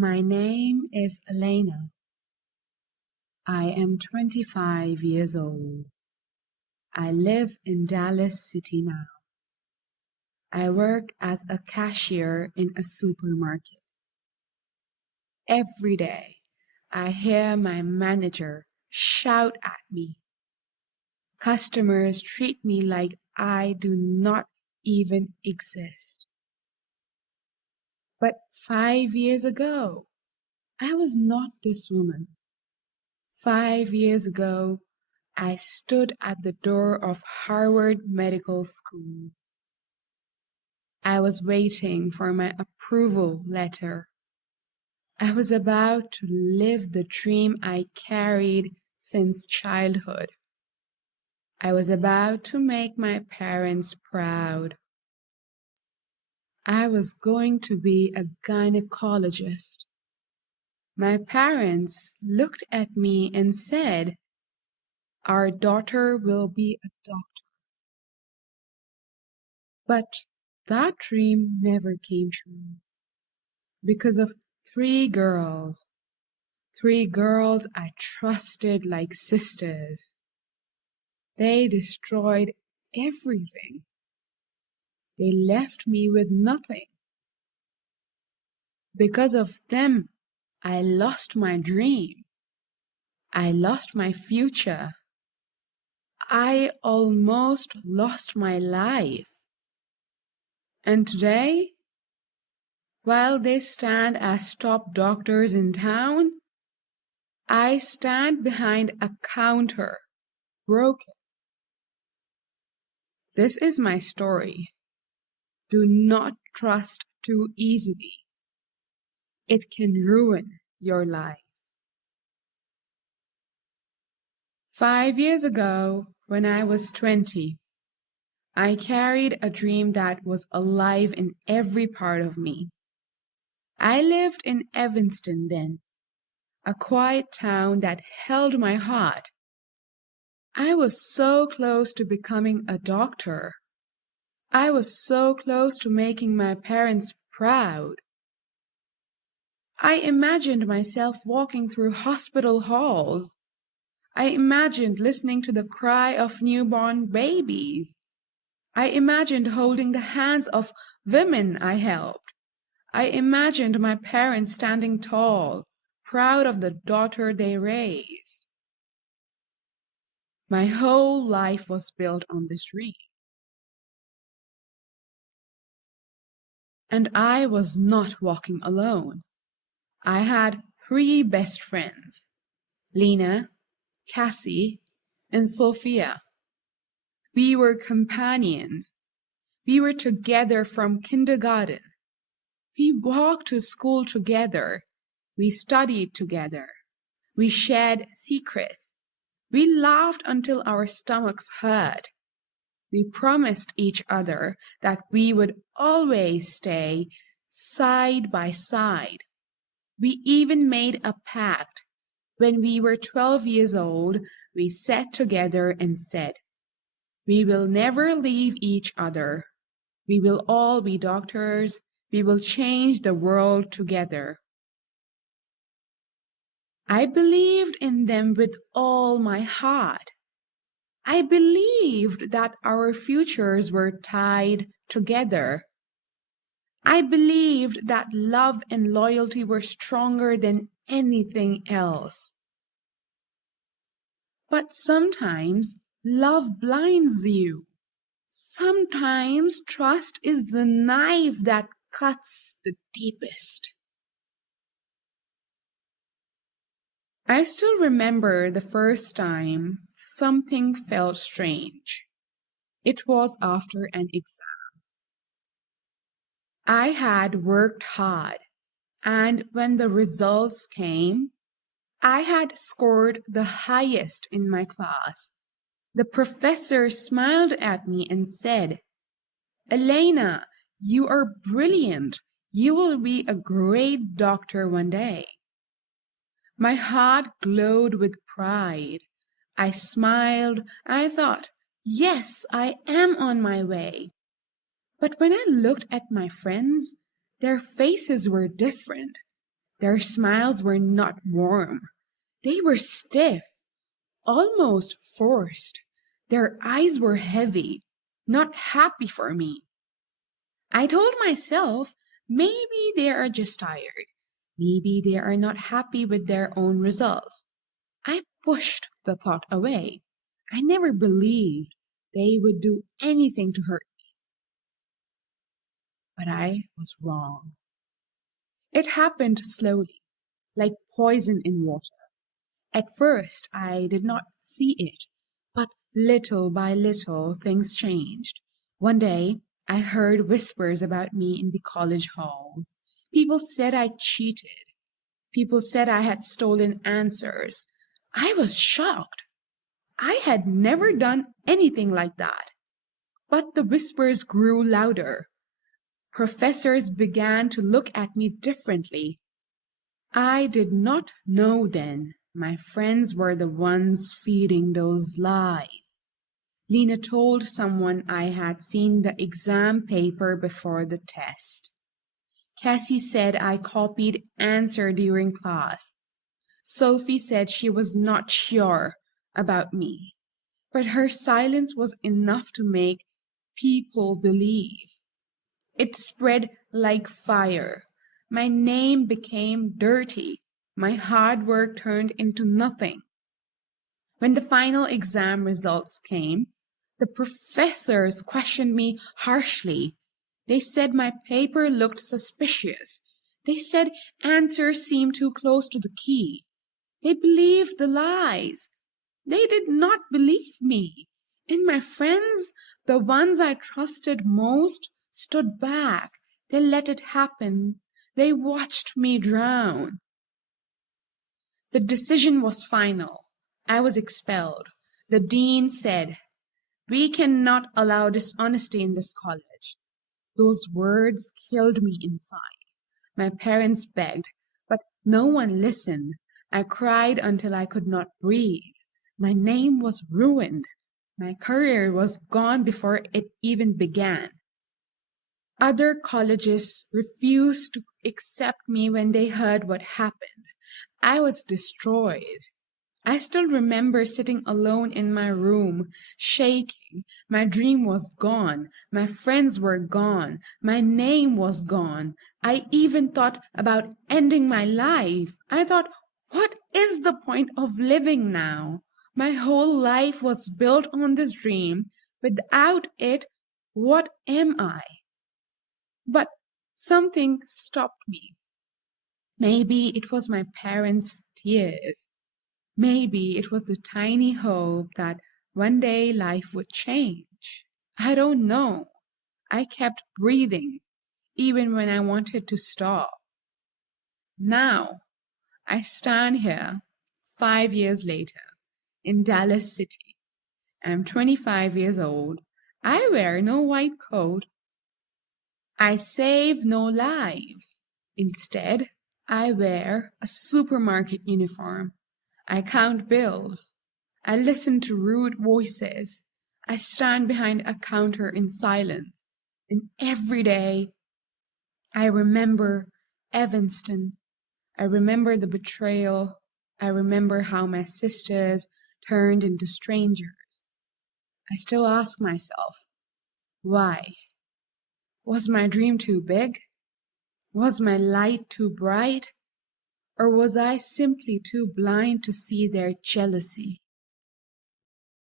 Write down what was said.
My name is Elena. I am 25 years old. I live in Dallas City now. I work as a cashier in a supermarket. Every day, I hear my manager shout at me. Customers treat me like I do not even exist. But 5 years ago, I was not this woman. 5 years ago, I stood at the door of Harvard Medical School. I was waiting for my approval letter. I was about to live the dream I carried since childhood. I was about to make my parents proud. I was going to be a gynecologist. My parents looked at me and said, "Our daughter will be a doctor." But that dream never came true because of three girls I trusted like sisters. They destroyed everything. They left me with nothing. Because of them, I lost my dream. I lost my future. I almost lost my life. And today, while they stand as top doctors in town, I stand behind a counter, broken. This is my story. Do not trust too easily. It can ruin your life. 5 years ago, when I was 20, I carried a dream that was alive in every part of me. I lived in Evanston then, a quiet town that held my heart. I was so close to becoming a doctor. I was so close to making my parents proud. I imagined myself walking through hospital halls. I imagined listening to the cry of newborn babies. I imagined holding the hands of women I helped. I imagined my parents standing tall, proud of the daughter they raised. My whole life was built on this dream. And I was not walking alone. I had 3 best friends, Lena, Cassie, and Sophia. We were companions. We were together from kindergarten. We walked to school together. We studied together. We shared secrets. We laughed until our stomachs hurt. We promised each other that we would always stay side by side. We even made a pact. When we were 12 years old, we sat together and said, "We will never leave each other. We will all be doctors. We will change the world together." I believed in them with all my heart. I believed that our futures were tied together. I believed that love and loyalty were stronger than anything else. But sometimes love blinds you. Sometimes trust is the knife that cuts the deepest. I still remember the first time something felt strange. It was after an exam. I had worked hard, and when the results came, I had scored the highest in my class. The professor smiled at me and said, "Elena, you are brilliant. You will be a great doctor one day." My heart glowed with pride. I smiled. I thought, yes, I am on my way. But when I looked at my friends, their faces were different. Their smiles were not warm. They were stiff, almost forced. Their eyes were heavy, not happy for me. I told myself maybe they are just tired. Maybe they are not happy with their own results. I pushed the thought away. I never believed they would do anything to hurt me. But I was wrong. It happened slowly, like poison in water. At first, I did not see it, but little by little things changed. One day, I heard whispers about me in the college halls. People said I cheated. People said I had stolen answers. I was shocked. I had never done anything like that. But the whispers grew louder. Professors began to look at me differently. I did not know then. My friends were the ones feeding those lies. Lena told someone I had seen the exam paper before the test. Cassie said I copied answer during class. Sophie said she was not sure about me, but her silence was enough to make people believe. It spread like fire. My name became dirty. My hard work turned into nothing. When the final exam results came, the professors questioned me harshly. They said my paper looked suspicious. They said answers seemed too close to the key. They believed the lies. They did not believe me. And my friends, the ones I trusted most, stood back. They let it happen. They watched me drown. The decision was final. I was expelled. The dean said, "We cannot allow dishonesty in this college." Those words killed me inside. My parents begged, but no one listened. I cried until I could not breathe. My name was ruined. My career was gone before it even began. Other colleges refused to accept me when they heard what happened. I was destroyed. I still remember sitting alone in my room, shaking. My dream was gone. My friends were gone. My name was gone. I even thought about ending my life. I thought, what is the point of living now? My whole life was built on this dream. Without it, what am I? But something stopped me. Maybe it was my parents' tears. Maybe it was the tiny hope that one day life would change. I don't know. I kept breathing, even when I wanted to stop. Now, I stand here 5 years later in Dallas City. I'm 25 years old. I wear no white coat. I save no lives. Instead, I wear a supermarket uniform. I count bills. I listen to rude voices. I stand behind a counter in silence. And every day, I remember Evanston. I remember the betrayal. I remember how my sisters turned into strangers. I still ask myself, why? Was my dream too big? Was my light too bright? Or was I simply too blind to see their jealousy?